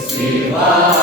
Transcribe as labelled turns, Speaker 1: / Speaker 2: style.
Speaker 1: Господу